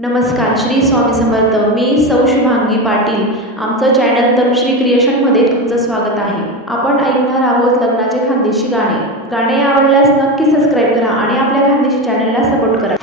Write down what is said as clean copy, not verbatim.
नमस्कार, श्री स्वामी समर्थ. मी सौ शुभांगी पाटील. आमचं चॅनल तनुश्री क्रिएशनमध्ये तुमचं स्वागत आहे. आपण ऐकणार आहोत लग्नाचे खानदेशी गाणे. गाणे आवडल्यास नक्की सबस्क्राईब करा आणि आपल्या खानदेशी चॅनलला सपोर्ट करा.